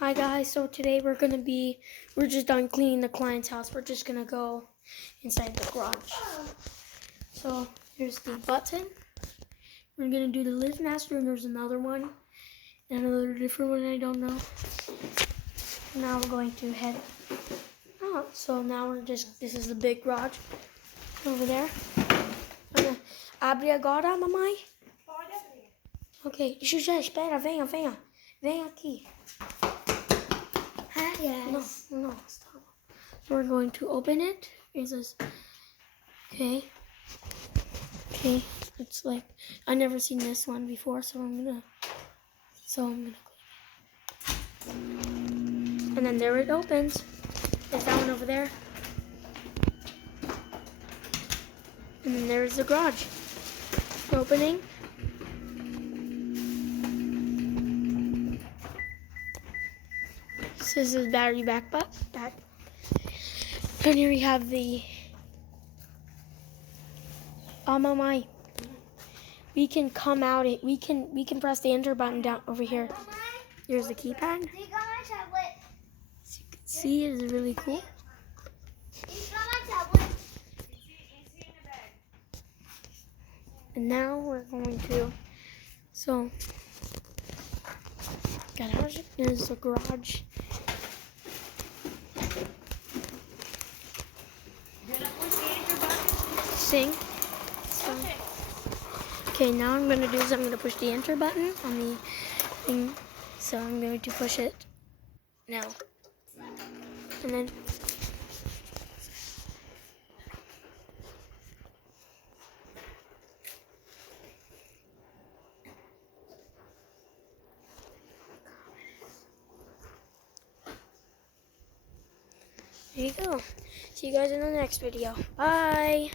Hi guys, so today we're just done cleaning the client's house. We're just gonna go inside the garage. So here's the button. We're gonna do the lift master, and there's another one, and another different one I don't know. Now we're going to head out. So now this is the big garage over there. Abre agora, mamãe. Pode abrir. Ok, já espera, venha aqui. Hi guys. No, stop. So we're going to open it. It says, okay. It's like I've never seen this one before, so I'm gonna click it. And then there it opens. There's that one over there. And then there's the garage opening. This is his battery back. And here we have the my. We can come out it. We can press the enter button down over here. Here's the keypad. As you can see, it's really cool. And now we're going to there's the garage. Sing. Okay, now I'm going to push the enter button on the thing. So I'm going to push it now. And then there you go. See you guys in the next video. Bye.